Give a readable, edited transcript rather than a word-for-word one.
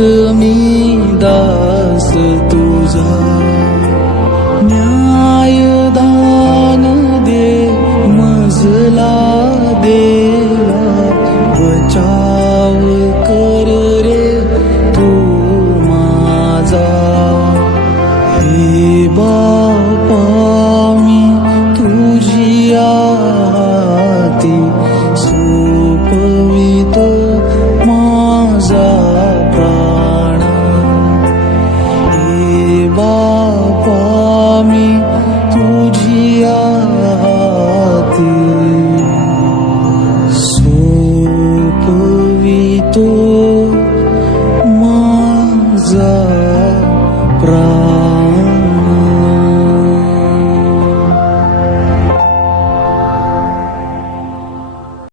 मी दास तुझा, न्यायदान दे मजला देवा, बचाव कर रे तू माझा. हे बापा मी तुझी हाती सोपवितो माझा प्राण. हे बापा मी तुझी हाती सोपवितो माझा